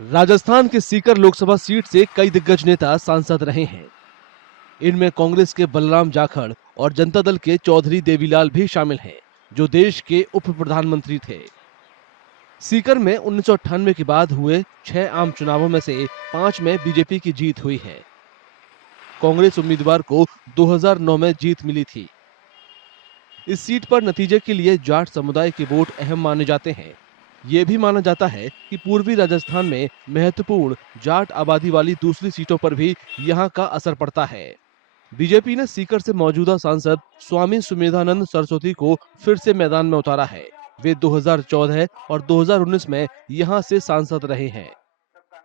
राजस्थान के सीकर लोकसभा सीट से कई दिग्गज नेता सांसद रहे हैं। इनमें कांग्रेस के बलराम जाखड़ और जनता दल के चौधरी देवीलाल भी शामिल हैं, जो देश के उप प्रधानमंत्री थे। सीकर में 1998 के बाद हुए 6 आम चुनावों में से 5 में बीजेपी की जीत हुई है। कांग्रेस उम्मीदवार को 2009 में जीत मिली थी। इस सीट पर नतीजे के लिए जाट समुदाय के वोट अहम माने जाते हैं। ये भी माना जाता है कि पूर्वी राजस्थान में महत्वपूर्ण जाट आबादी वाली दूसरी सीटों पर भी यहाँ का असर पड़ता है। बीजेपी ने सीकर से मौजूदा सांसद स्वामी सुमेधानंद सरस्वती को फिर से मैदान में उतारा है। वे 2014 और 2019 में यहाँ से सांसद रहे हैं।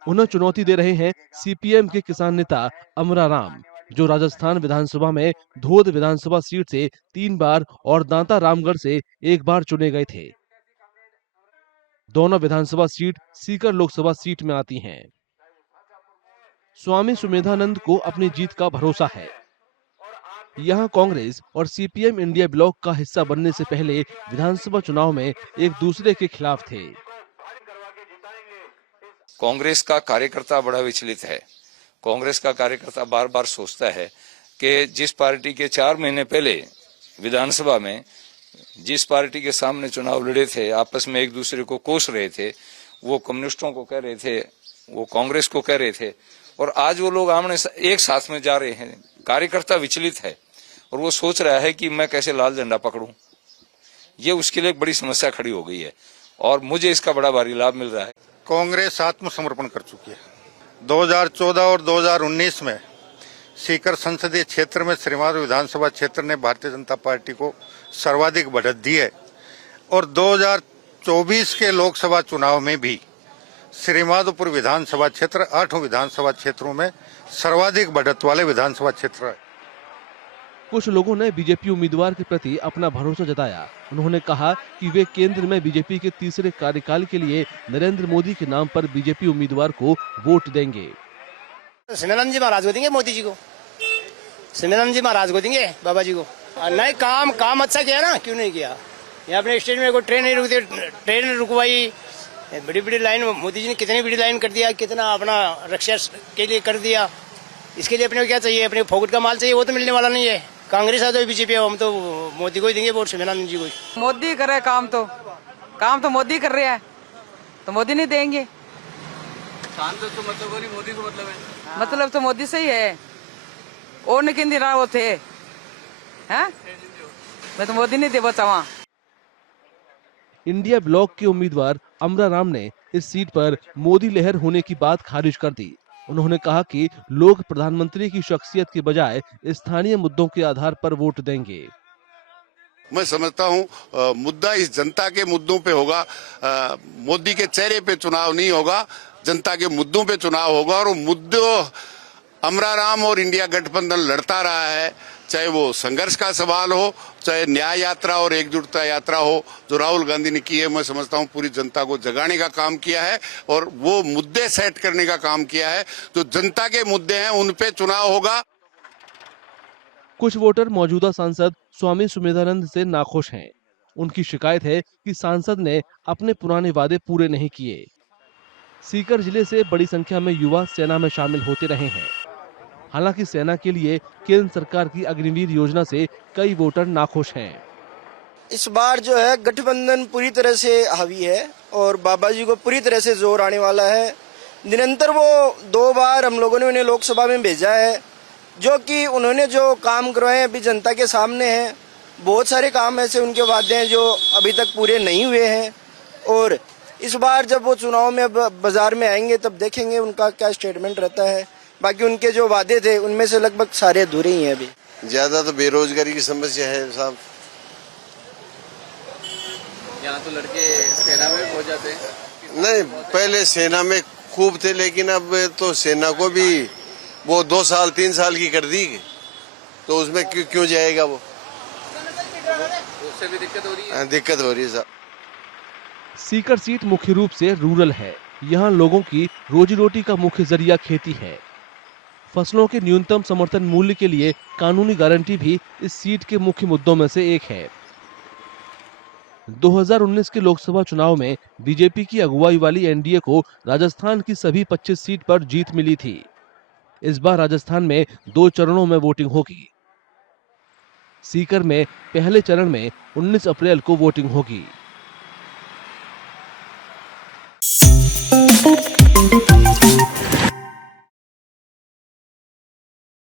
उन्हें चुनौती दे रहे हैं सीपीएम के किसान नेता अमरा राम, जो राजस्थान विधानसभा में धोद विधानसभा सीट से 3 बार और दांता रामगढ़ से 1 बार चुने गए थे। दोनों विधानसभा सीट सीकर लोकसभा सीट में आती हैं। स्वामी सुमेधानंद को अपनी जीत का भरोसा है। यहां कांग्रेस और सीपीएम इंडिया ब्लॉक का हिस्सा बनने से पहले विधानसभा चुनाव में एक दूसरे के खिलाफ थे। कांग्रेस का कार्यकर्ता बड़ा विचलित है। कांग्रेस का कार्यकर्ता बार बार सोचता है कि जिस पार्टी के 4 महीने पहले विधानसभा में जिस पार्टी के सामने चुनाव लड़े थे, आपस में एक दूसरे को कोस रहे थे, वो कम्युनिस्टों को कह रहे थे, वो कांग्रेस को कह रहे थे, और आज वो लोग आमने एक साथ में जा रहे हैं। कार्यकर्ता विचलित है और वो सोच रहा है कि मैं कैसे लाल झंडा पकड़ूं। ये उसके लिए एक बड़ी समस्या खड़ी हो गई है और मुझे इसका बड़ा भारी लाभ मिल रहा है। कांग्रेस आत्मसमर्पण कर चुकी है। 2014 और 2019 में सीकर संसदीय क्षेत्र में श्रीमाधोपुर विधानसभा क्षेत्र ने भारतीय जनता पार्टी को सर्वाधिक बढ़त दी है और 2024 के लोकसभा चुनाव में भी श्रीमाधोपुर विधानसभा क्षेत्र 8 विधानसभा क्षेत्रों में सर्वाधिक बढ़त वाले विधानसभा क्षेत्र है। कुछ लोगों ने बीजेपी उम्मीदवार के प्रति अपना भरोसा जताया। उन्होंने कहा कि वे केंद्र में बीजेपी के तीसरे कार्यकाल के लिए नरेंद्र मोदी के नाम पर बीजेपी उम्मीदवार को वोट देंगे। सिमरन जी महाराज को देंगे, मोदी जी को, सिमरन जी महाराज को देंगे, बाबा जी को। नहीं, काम अच्छा किया ना, क्यों नहीं किया। यहाँ अपने स्टेट में कोई ट्रेन नहीं रुकती, ट्रेन रुकवाई, बड़ी लाइन मोदी जी ने कितनी बड़ी लाइन कर दिया, कितना अपना रक्षा के लिए कर दिया। इसके लिए अपने को क्या चाहिए, अपने फोकट का माल चाहिए, वो तो मिलने वाला नहीं है। कांग्रेस आ तो बीजेपी, हम तो मोदी को ही देंगे वोट, सिमरन जी को। मोदी कर रहे काम तो मोदी कर रहे हैं, तो मोदी नहीं देंगे। तो मोदी को मतलब तो मोदी से ही है। और ने किन दिन वो थे हैं? मैं तो मोदी नहीं देवा चाहवा। इंडिया ब्लॉक के उम्मीदवार अमरा राम ने इस सीट पर मोदी लहर होने की बात खारिज कर दी। उन्होंने कहा कि लोग प्रधानमंत्री की शख्सियत के बजाय स्थानीय मुद्दों के आधार पर वोट देंगे। मैं समझता हूं मुद्दा इस जनता के मुद्दों पे होगा। मोदी के चेहरे पे चुनाव नहीं होगा, जनता के मुद्दों पे चुनाव होगा। और मुद्दों अमरा राम और इंडिया गठबंधन लड़ता रहा है, चाहे वो संघर्ष का सवाल हो, चाहे न्याय यात्रा और एकजुटता यात्रा हो जो राहुल गांधी ने की है। मैं समझता हूं पूरी जनता को जगाने का काम किया है और वो मुद्दे सेट करने का काम किया है। जो जनता के मुद्दे हैं उन पे चुनाव होगा। कुछ वोटर मौजूदा सांसद स्वामी सुमेधानंद से नाखुश हैं। उनकी शिकायत है कि सांसद ने अपने पुराने वादे पूरे नहीं किए। सीकर जिले से बड़ी संख्या में युवा सेना में शामिल होते रहे हैं। हालांकि सेना के लिए केंद्र सरकार की अग्निवीर योजना से कई वोटर नाखुश हैं। इस बार जो है गठबंधन पूरी तरह से हावी है और बाबा जी को पूरी तरह से जोर आने वाला है। निरंतर वो 2 बार हम लोगों ने उन्हें लोकसभा में भेजा है, जो कि उन्होंने जो काम करवाए अभी जनता के सामने हैं। बहुत सारे काम ऐसे उनके वादे हैं जो अभी तक पूरे नहीं हुए हैं और इस बार जब वो चुनाव में अब बाजार में आएंगे तब देखेंगे उनका क्या स्टेटमेंट रहता है। बाकी उनके जो वादे थे उनमें से लगभग सारे अधूरे ही हैं। अभी ज्यादा तो बेरोजगारी की समस्या है साहब। यहाँ तो लड़के सेना में हो जाते हैं। नहीं, पहले सेना में खूब थे, लेकिन अब तो सेना को भी वो 2 साल 3 साल की कर दी, तो उसमें क्यों जाएगा वो? उससे भी दिक्कत हो रही है। दिक्कत हो रही है साहब। सीकर सीट मुख्य रूप से रूरल है। यहाँ लोगों की रोजी रोटी का मुख्य जरिया खेती है। फसलों के न्यूनतम समर्थन मूल्य के लिए कानूनी गारंटी भी इस सीट के मुख्य मुद्दों में से एक है। 2019 के लोकसभा चुनाव में बीजेपी की अगुवाई वाली एनडीए को राजस्थान की सभी 25 सीट पर जीत मिली थी। इस बार राजस्थान में 2 चरणों में वोटिंग होगी। सीकर में पहले चरण में 19 अप्रैल को वोटिंग होगी।